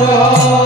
Oh,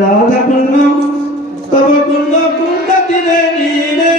Radha Kund तब कुंड कुंड तिरे नीले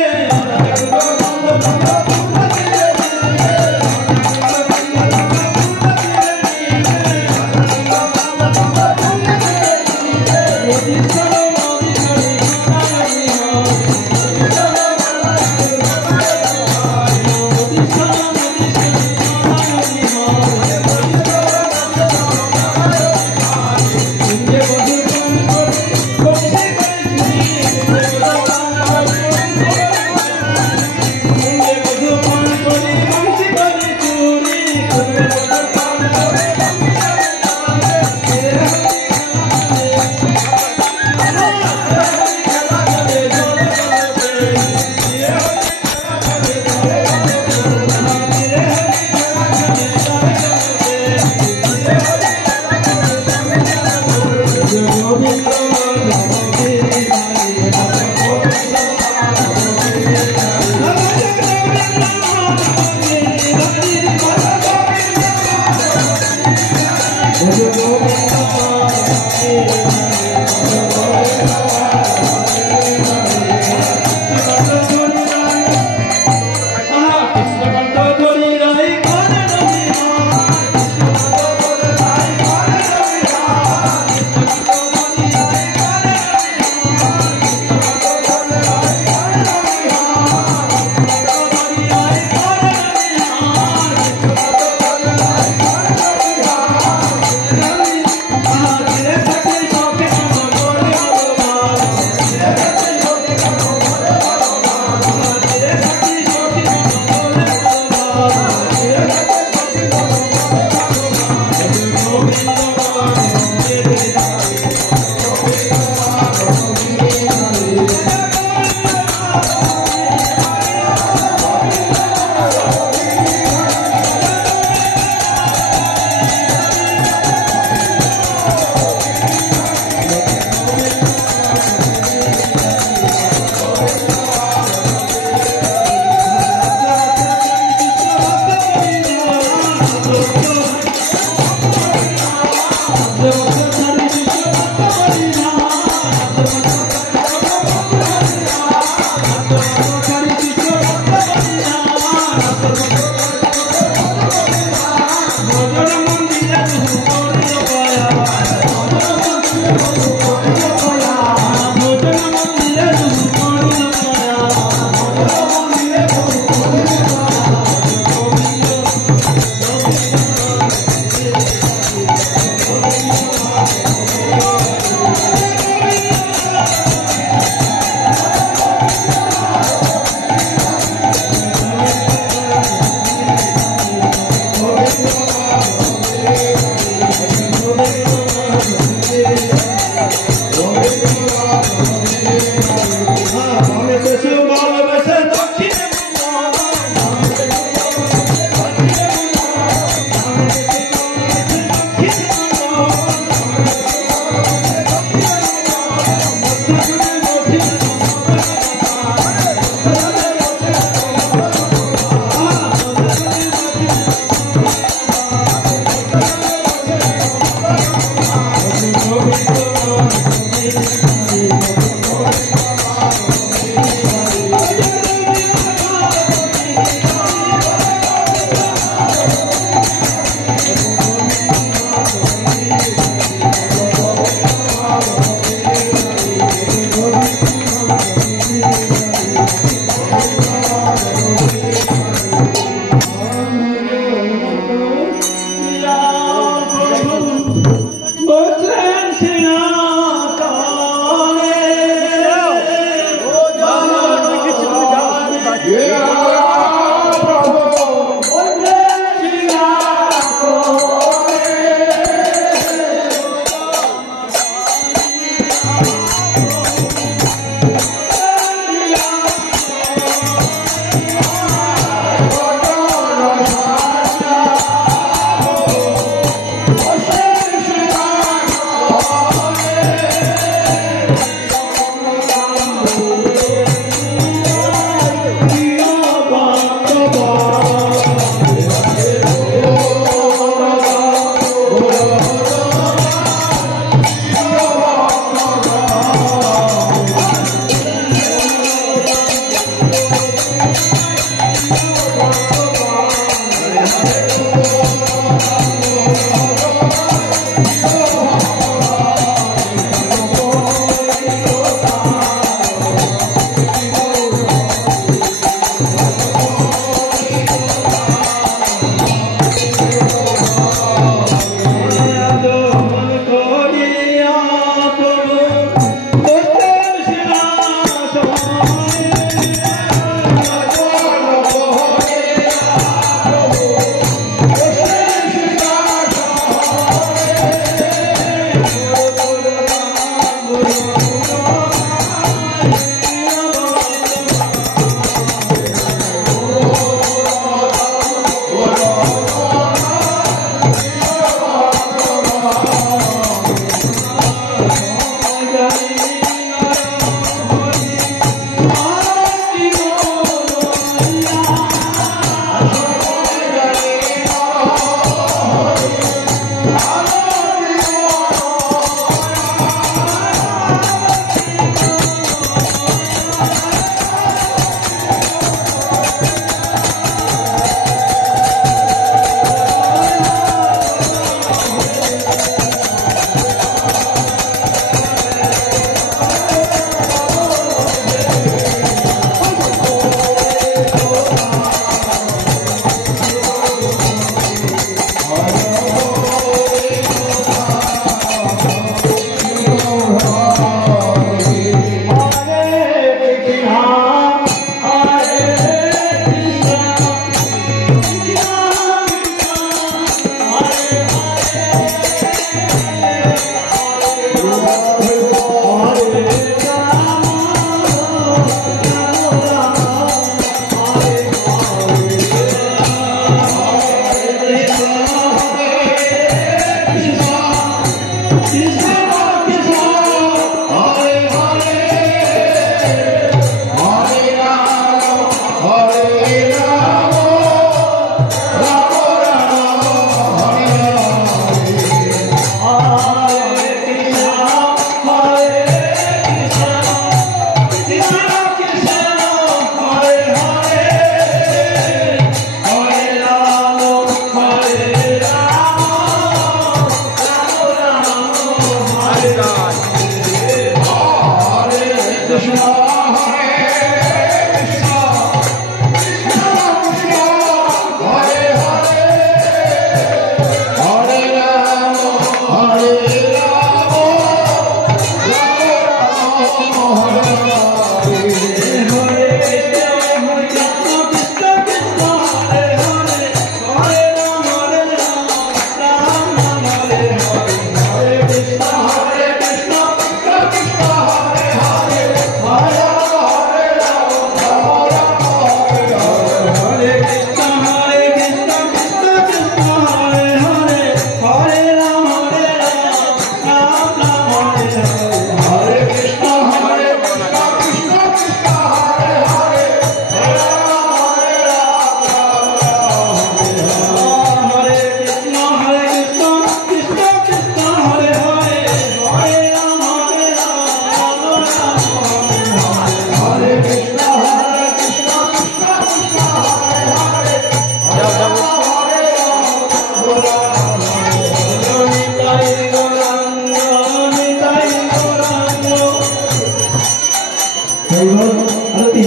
आरती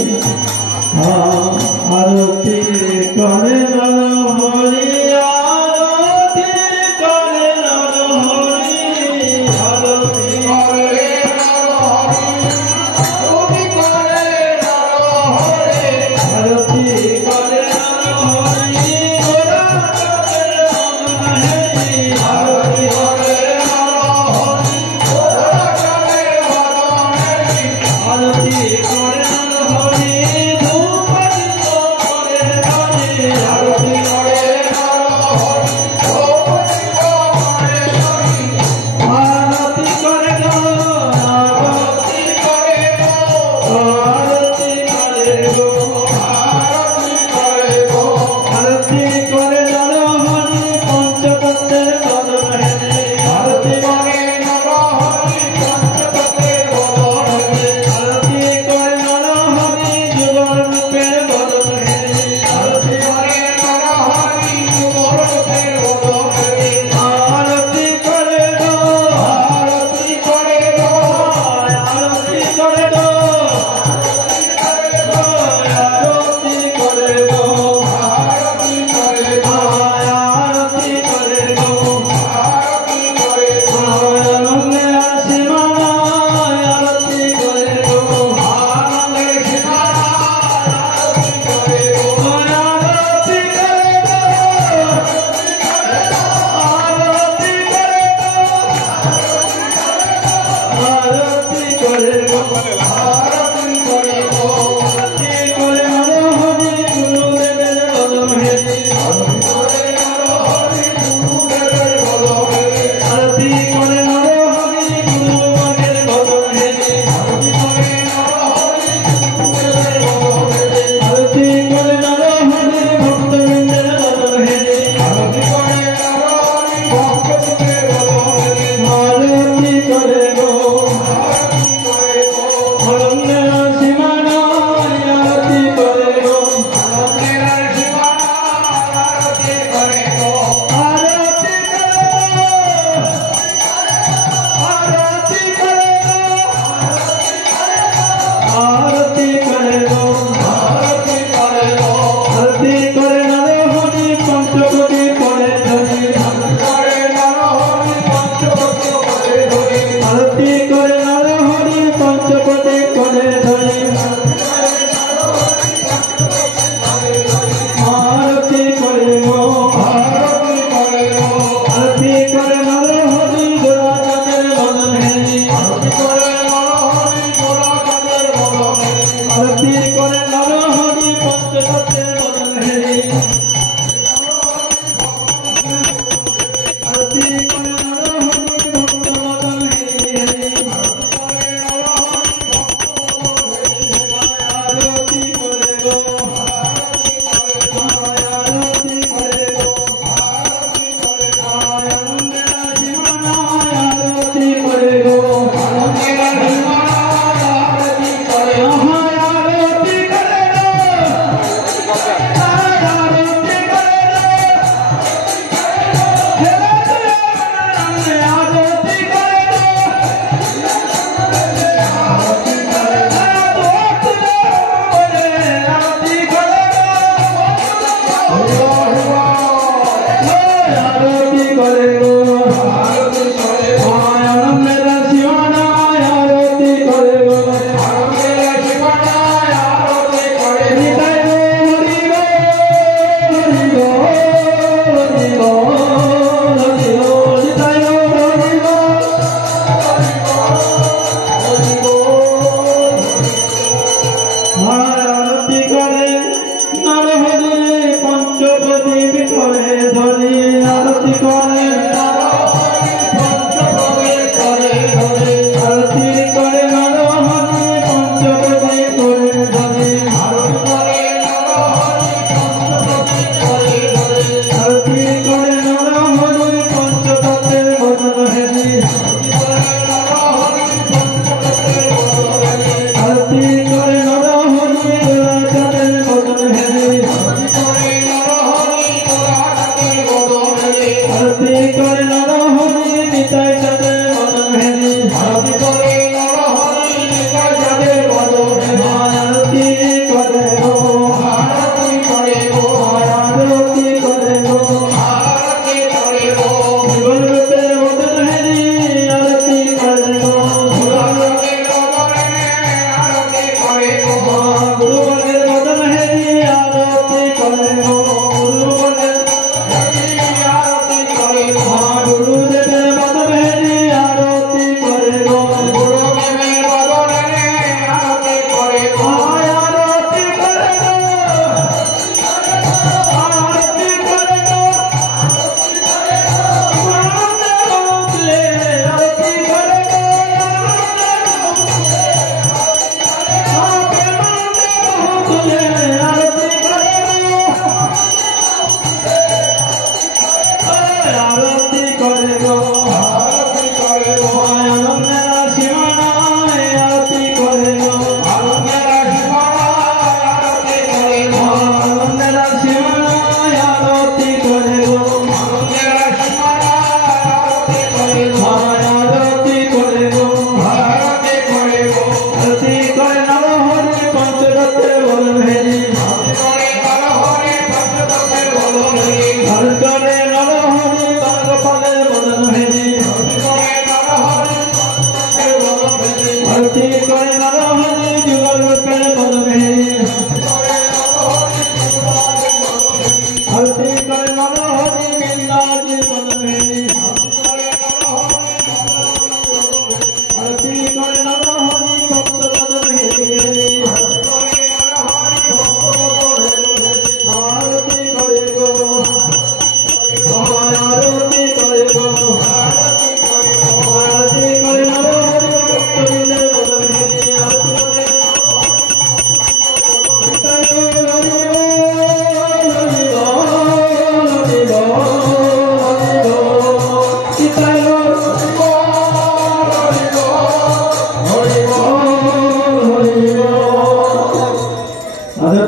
करे नर हरि आरती करे नर हरि आरती करे नर हरि आरती करे नर हरि गोरा करे नर हरि आरती करे नर हरि गोरा करे आरती करे नर हरि धूप दीप करे हरि आरती करे नर हरि धूप दीप करे हरि आरती करे गो आरती करे गो आरती करे गो आरती करे गो आरती करे नर हरि पंचतत्त्वेर बदन हेरे आरती करे नर हरि पंचतत्त्वेर बदन हेरे आरती करे नर हरि जुगल रूपेर बदन हेरे आरती करे नर हरि जुगल रूपेर बदन हेरे आरती करे गो आरती करे गो आरती करे गो आरती करे गो आरती करे गो आरती करे गो आरती करे गो आनंदे आसीमाना आरती करे गो आनंदे आसीमाना आरती करे गो आरती करे गो आरती करे गो आरती करे गो आरती करे गो आरती करे नर हरि गुरुदेवेर बदन हेरे आरती करे नर हरि गुरुदेवेर बदन हेरे आरती करे नर हरि गुरुदेवेर बदन हेरे आरती करे नर हरि गुरुदेवेर बदन हेरे आरती करे नर हरि भक्तवृन्देर बदन हेरे आरती करे नर हरि भक्तवृन्देर बदन हेरे आरती करे गो आरती करे गो आनंदे आसीमाना आरती करे गो आनंदे आसीमाना आरती करे गो आरती करे गो आरती करे गो आरती करे गो आरती करे गो आरती करे नर हरि पंचकोटि करे धरि आरती करे नर हरि पंचकोटि करे धरि आरती करे नर हरि पंचकोटि करे धरि आरती करे गो आरती करे गो आरती करे नर हरि गोरा चाँदेर बदन हेरे आरती करे नर हरि गोरा चाँदेर बदन हेरे आरती करे नर हरि पंचतत्त्वेर बदन हेरे आरती करे नर हरि भक्त बदन हेरे आरती करे नर हरि भक्त बदन हेरे आरती करे गो आरती करे गो आरती करे गो आरती करे गो आनंदे आसीमाना आरती करे गो आनंदे आसीमाना आरती करे गो आरती करे गो आरती करे गो आरती करे गो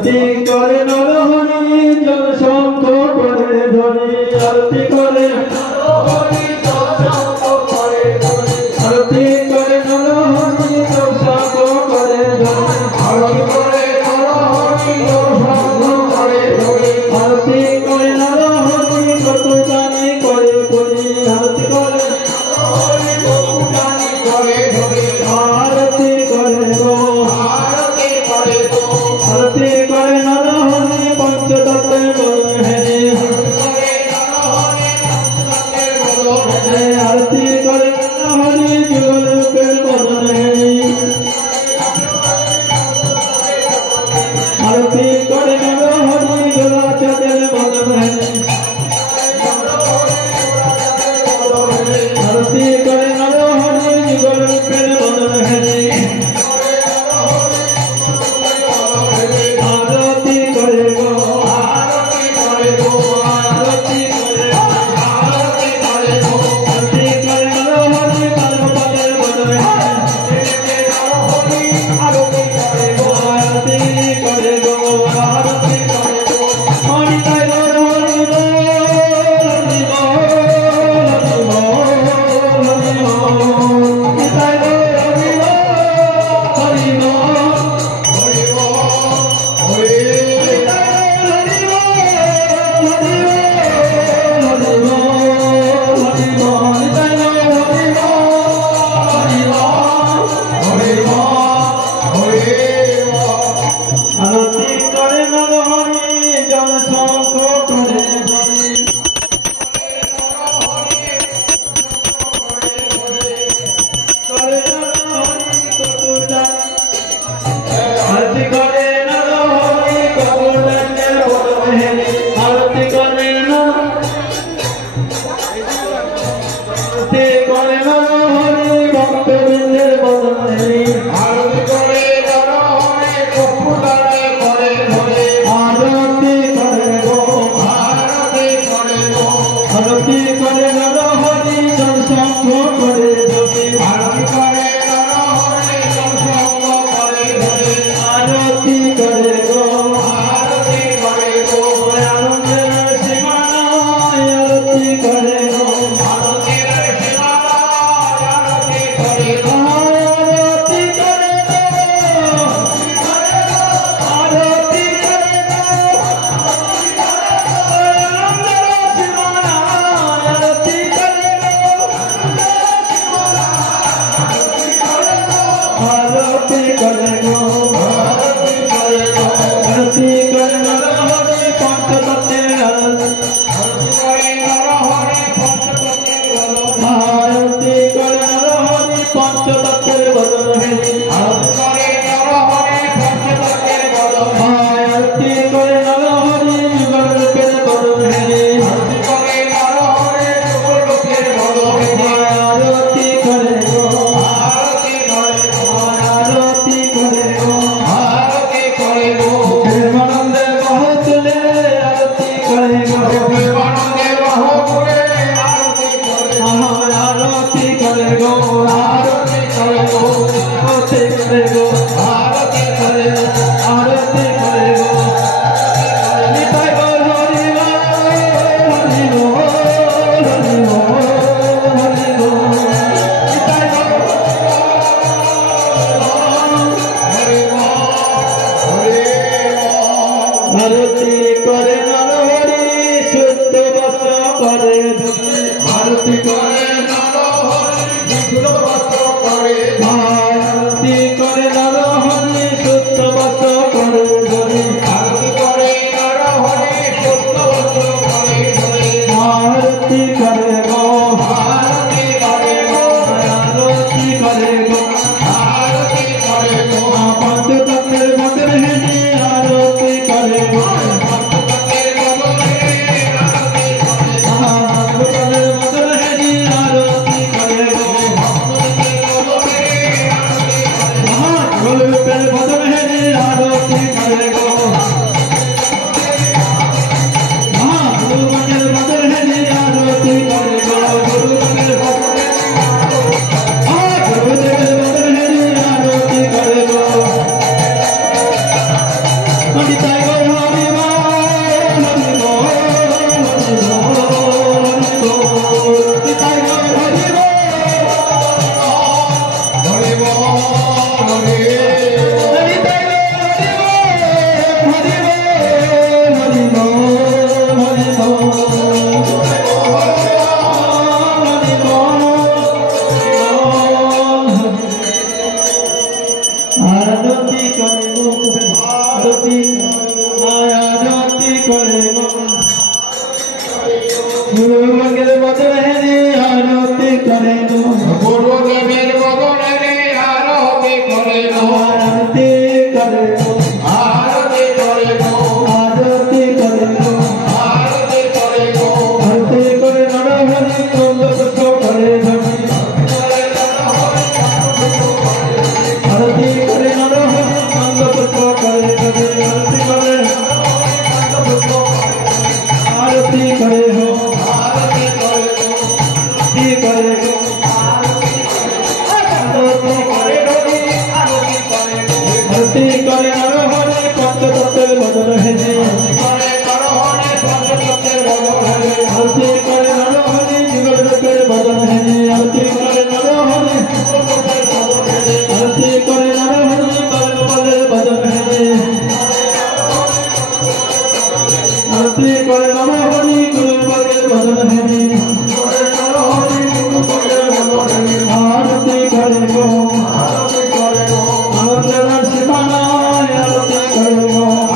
आरती करे नरहरि जल शंख करे ध्वनि आरती करे नरहरि जल शंख करे ध्वनि आरती करे नरहरि जल शंख करे ध्वनि आरती करे नरहरि जल शंख करे ध्वनि आरती करे नरहरि कटुकानि करे ध्वनि आरती करे नरहरि कटुकानि करे ध्वनि आरती करे गो आरती करे गो आरती करे नरहरि पंचतत्व बोल हरि आरती करे नरहरि जुगल पेड़ बदन हरि आरती करे नरहरि गला चदर बदन हरि आरती करे नरहरि जुगल पेड़ बदन हरि आरती करे गो आरती करे गो आरती करे आरती करे गो आरती करे नरहरि काल पदर बदन हरि आरती करे गो आरती करे गो आरती करे गो हरि ताई हरि बोल हरि बोल हरि बोल ताई हरि बोल हरि आरती करे नरहरि जल शंख करे ध्वनि करे नरहरि कटुकानि आरती करे नरहरि कटुकानि बदन हरि आरती करे आरती करे नरहरि भक्तवृंद बदन हरि आरती करे नरहरि कटुकानि करे ध्वनि आरती करे गो आरती करे गो आरती करे नरहरि जल शंख करे ध्वनि आरती करे नरहरि जल शंख करे ध्वनि आरती करे गो आरती करे गो आनंद शिवाना आरती करे गो आरती शिवाना आरती करे गो आरती करे गो आरती करे गो आनंद शिवाना आरती करे गो आरती करे गो आरती करे गो आरती करे नरहरि पंचतत्व आरती करे नरहरि पंचतत्व आरती करे नरहरि पंचतत्व बदन हरि आरती करे नरहरि पंचतत्व बदन आरती करे नरहरि जुगल पेड़ बदन हरि आरती करे नरहरि जुगल पेड़ बदन हरि आरती करे गो आरती करे गो आरती करे गो आरती करे गो प्रेमानंद बहुत ले आरती करे गो प्रेमानंद बहुत ले आरती करे आरती करे गो आरती करे गो आरती करे गो आरती करे आरती करे गो निताई बोल हरि बोल हरि बोल हरि बोल हरि बोल निताई बोल आरती करे नरहरि शुद्ध वस्त्र करे ध्वनि आरती करे नरहरि शुद्ध वस्त्र करे आरती करे नरहरि शुद्ध वस्त्र करे ध्वनि आरती करे नरहरि शुद्ध वस्त्र करे ध्वनि आरती करे गो आरती करे गो आरती करे गो आरती करे गो पंचतत्व बदन हरि आरती करे गो पंचतत्व बदन हरि आरती करे गो करे नर हरि पंचतत्व बदन है जी आरती करे नर हरि जुगल के बदन है जी आरती करे नर हरि आरती करे नर हरि बल बल बदन है जी आरती करे नर हरि गुरु के बदन है जी आरती करे गो आनंद शिवाना आरती करे गो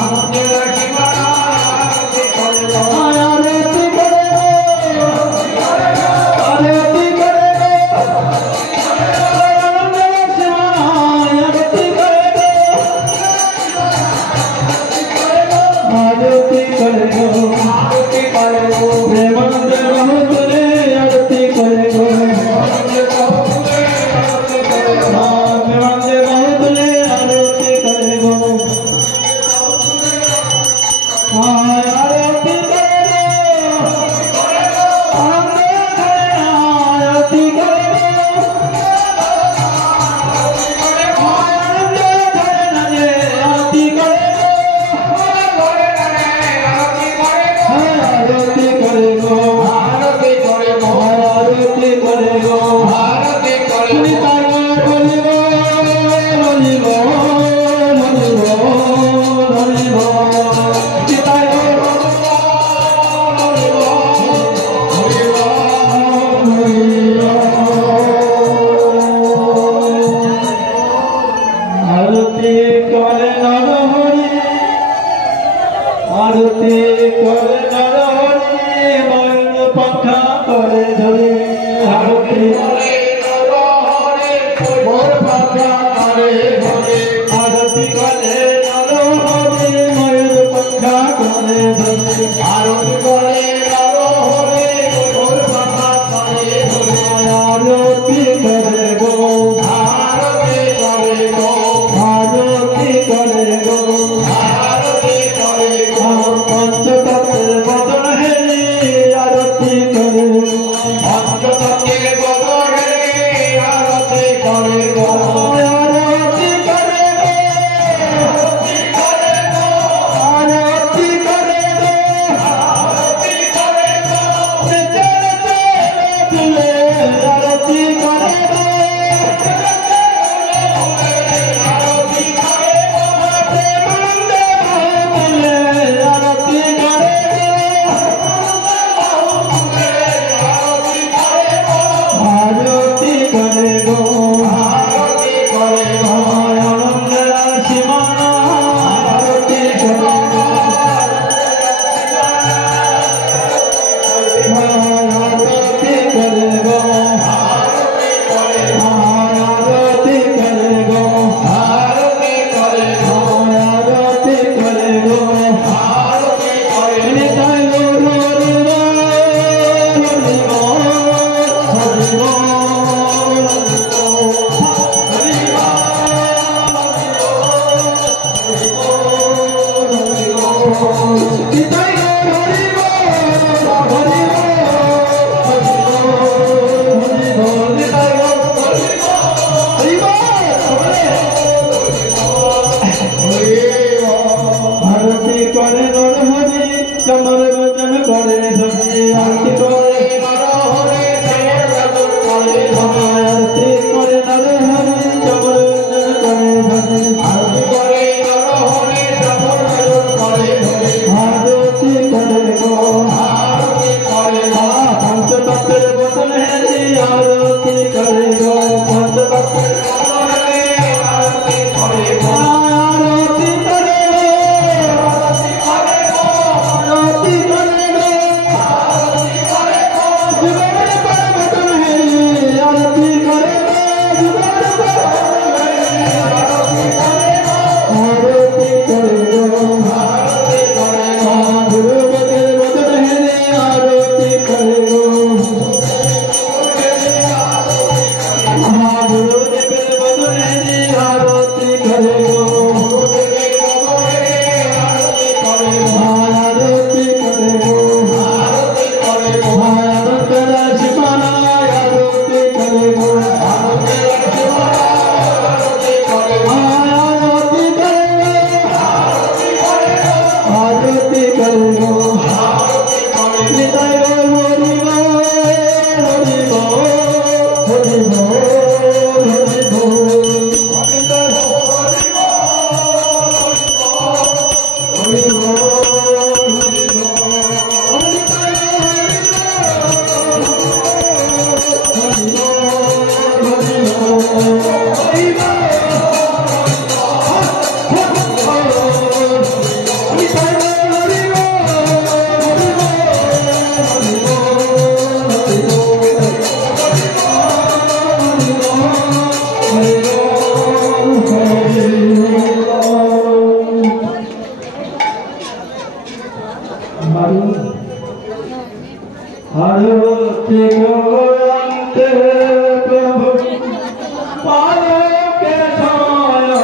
Hare आरती गोरंते प्रभु पादों के छाया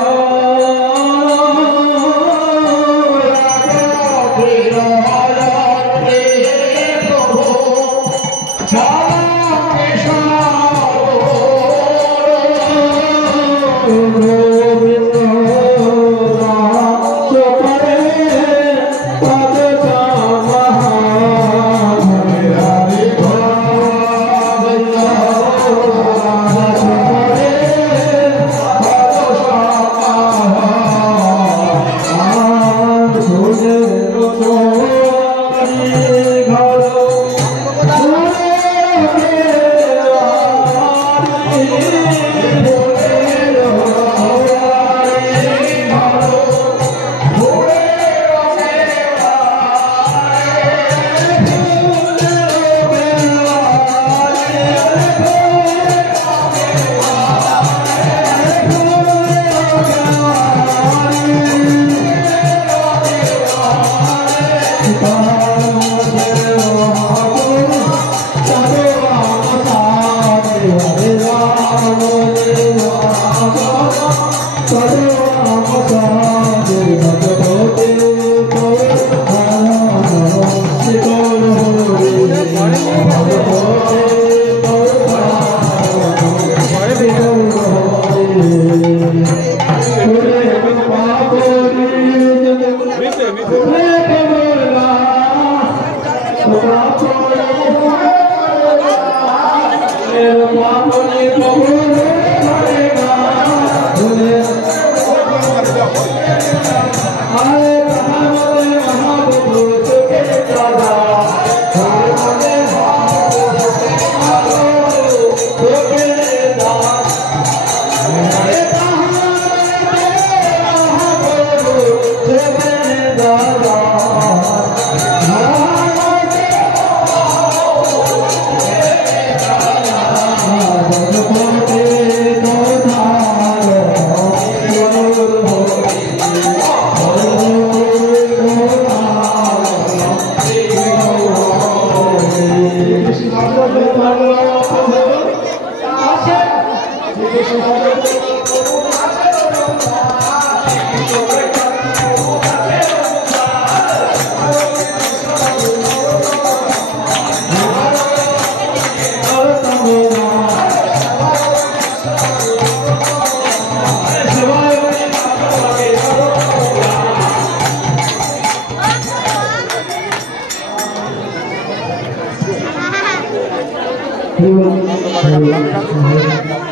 Terima kasih.